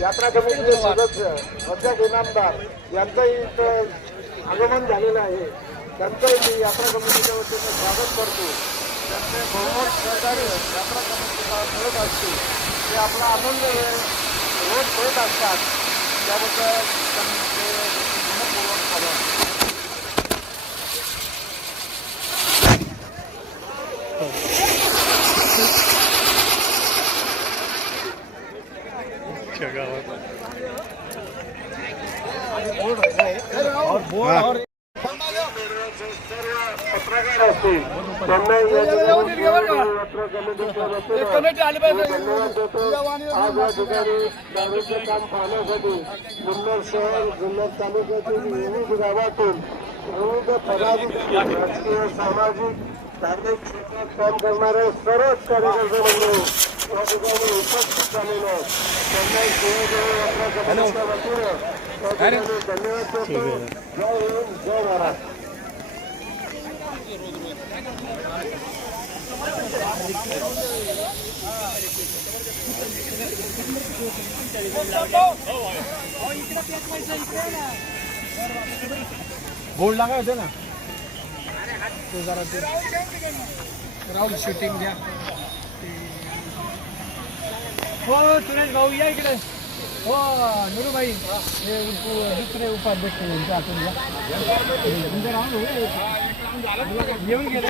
यात्रा कमिटीचे सदस्य अध्यक्ष इनामदार यांचंही इथं आगमन झालेलं आहे. त्यांचंही मी यात्रा कमिटीच्या वतीनं स्वागत करतो. त्यांचे बहुमत सहकार्य यात्रा कमिटीला मिळत असते. ते आपला आनंद रोज मिळत असतात. त्याबद्दल त्यांचे मनपूर्वक आभार पत्रकार असतील त्यांना आज या ठिकाणी दारूचं काम पाहण्यासाठी जुन्नर शहर जुन्नर तालुक्यातील विविध गावातून विविध पदाधिकारी राजकीय सामाजिक धार्मिक क्षेत्रात काम करणारे सर्वच कार्यकर्ते मंडळी या ठिकाणी उपस्थित झालेले आहेत. त्यांना शिवजय यात्रा कमिटीच्या वतीनं या ठिकाणी धन्यवाद देतो. जय हिंद जय महाराष्ट्र बोर्ड लागायचं ना तो जरा ते राहुल शूटिंग घ्या हो सुरेश भाऊ या इकडे हो नुरुबाई हे उप- दुसरे उपाध्यक्ष यांचे आपण घ्या म्हणजे राहुल हो. येऊन गेले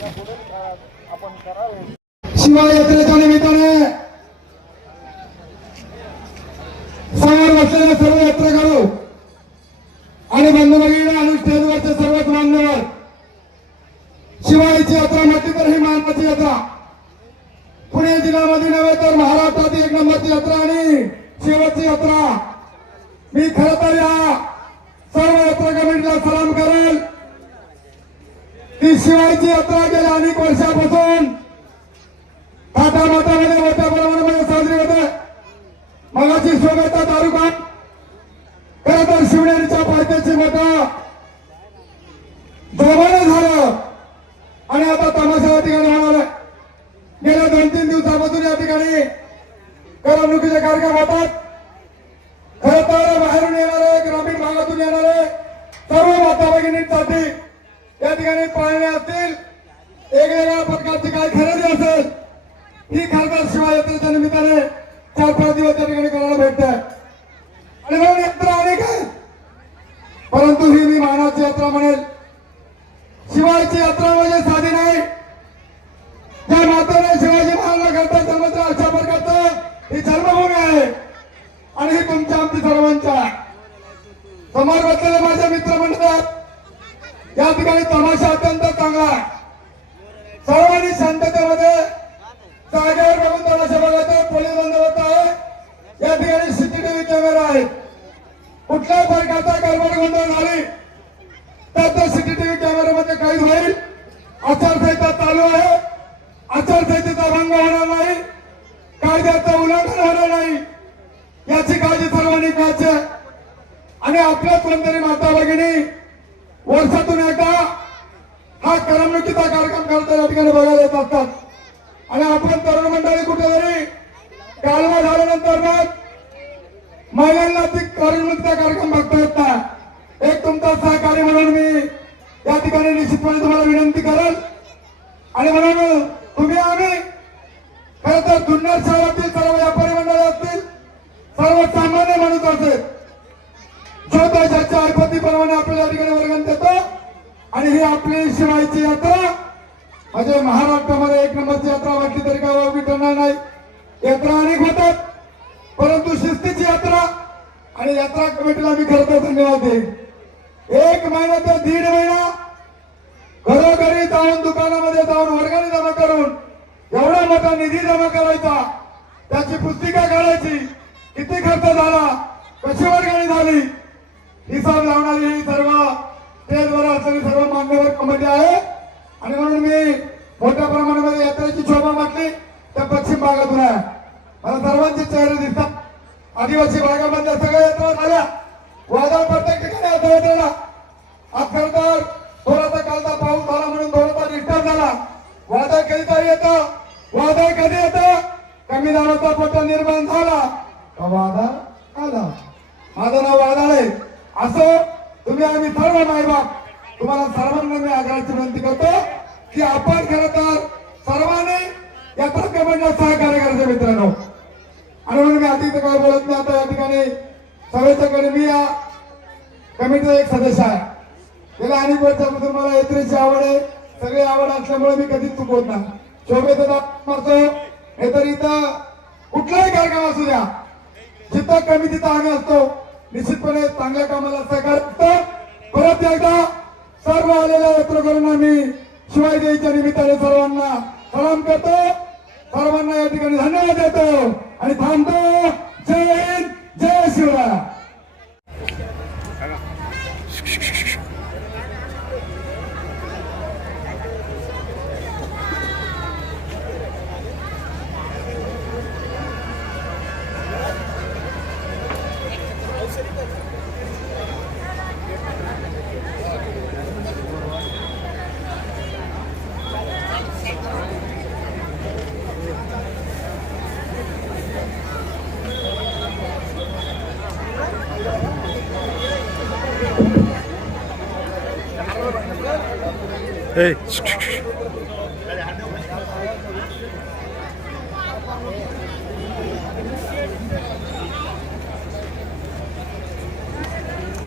या शिवयात्रेच्या निमित्ताने समोर बसलेले सर्व यात्रेकरू आणि बंधुभगिनी आणि स्टेजवरचे सर्वच मान्यवर. शिवाळीची यात्रा म्हटली तर ही मानवाची यात्रा. पुणे जिल्ह्यामध्ये नव्हे तर महाराष्ट्रातील एक नंबरची यात्रा आणि शेवटची यात्रा. मी खर तर या सर्व यात्रा कमिटीला सलाम करेल. ती शिवायची यात्रा गेल्या अनेक वर्षापासून टाटा मठामध्ये मोठ्या प्रमाणामध्ये साजरी होते मगाची शोभेचा तालुका खर तर शिवनेरीच्या पायथ्याची मोठं जोमाने झालं. आणि आता तमाशा या ठिकाणी होणार आहे. गेल्या दोन तीन दिवसापासून या ठिकाणी करमणुकीचे कार्यक्रम होतात. खर तर बाहेरून येणारे ग्रामीण भागातून येणारे सर्व माता भगिनींसाठी ठिकाणी पाळणे असतील. वेगवेगळ्या प्रकारची काही खरेदी असेल ही खासदार शिवाय यात्रेच्या निमित्ताने चार पाच दिवस त्या ठिकाणी करायला भेटत आणि म्हणून यात्रा अनेक आहे. परंतु ही मी मानाची यात्रा म्हणेल. शिवायची यात्रा म्हणजे साधी नाही. ज्या मातेने शिवाजी महाराज करता जन्मत्र अशा प्रकारचं ही जन्मभूमी आहे. आणि ही तुमच्या आमची सर्वांच्या. समोर बसलेल्या या ठिकाणी तमाशा अत्यंत चांगला आहे. सर्वांनी शांततेमध्ये जागेवर बघून तमाशा बघायचा पोलीस बंदोबस्त आहे. या ठिकाणी सीसीटीव्ही कॅमेरा आहे. कुठल्याही प्रकारचा गडबड गोंधळ झाली तर त्या सीसीटीव्ही कॅमेरामध्ये काही होईल. आचारसंहिता चालू आहे. आचारसंहितेचा भंग होणार नाही. कायद्याचं उल्लंघन होणार नाही. याची काळजी सर्वांनी घ्यायची आहे. आणि आपल्या कोणतरी माता भगिनी वर्षातून एकदा हा करमणुकीचा कार्यक्रम करता या ठिकाणी बघायला येत असतात. आणि आपण तरुण मंडळी कुठेतरी कालवा झाल्यानंतर मग महिलांना ती करमणुकीचा कार्यक्रम बघता येत नाही. एक तुमचा सहकारी म्हणून मी या ठिकाणी निश्चितपणे तुम्हाला विनंती करेल. आणि म्हणून तुम्ही आम्ही खरं तर जुन्नर शहरातील सर्व व्यापारी मंडळ असतील सर्वसामान्य माणूस असेल चौदा देशाच्या ऐपतीप्रमाणे आपल्याला ठिकाणी वर्गण देतो. आणि ही आपली शिवायची यात्रा. म्हणजे महाराष्ट्रामध्ये एक नंबरची यात्रा वाटली तरी काय वावगी ठरणार नाही. यात्रा अनेक होतात. परंतु शिस्तीची यात्रा आणि यात्रा कमिटीला मी खरं तर धन्यवाद देईन. एक महिना ते दीड महिना घरोघरी जाऊन दुकानामध्ये जाऊन वर्गाने जमा करून एवढा मोठा निधी जमा करायचा. त्याची पुस्तिका काढायची. किती खर्च झाला? कशी वर्गणी झाली? हिसाब लावणारी ही सर्व स्टेजवर असलेली सर्व मान्यवर कमिटी आहे. आणि म्हणून मी मोठ्या प्रमाणामध्ये यात्रेची शोभा म्हटली त्या पश्चिम भागातून आहे. मला सर्वांचे चेहरे दिसतात. आदिवासी भागामधल्या सगळ्या यात्रा झाल्या. वादळ प्रत्येक ठिकाणी यात्रा यात्रेला आज खरं तर थोडासा कालचा पाऊस झाला म्हणून थोडासा डिस्टर्ब झाला. वादळ कधीतरी येतं. वादळ कधी येतं? कमी दाराचा पोटा निर्माण झाला. का वादळ? आला माझं नाव वादळ आहे. असं तुम्ही आम्ही सर्व मायबाप तुम्हाला सर्वांना मी आग्रहाची विनंती करतो की आपण खरं तर सर्वांनी यात्रा कमिटीला सहकार्य करायचं मित्रांनो. आणि म्हणून मी अतिरिक्त काय बोलत नाही आता या ठिकाणी सभेच्याकडे मी या कमिटीचा एक सदस्य आहे. गेल्या अनेक वर्षापासून मला यात्रेची आवड आहे. सगळी आवड असल्यामुळे मी कधीच चुकवत नाही. शोभेत मारतो. हे तर इथं कुठलाही कार्यक्रम असू द्या. जिथं कमी तिथं आम्ही असतो निश्चितपणे चांगल्या कामाला सहकार्य परत एकदा सर्व आलेल्या यात्रेकरूंना मी शिवाय द्यायच्या निमित्ताने सर्वांना सलाम करतो. सर्वांना या ठिकाणी धन्यवाद देतो. आणि थांबतो. जय हिंद जय शिवराय. Ei.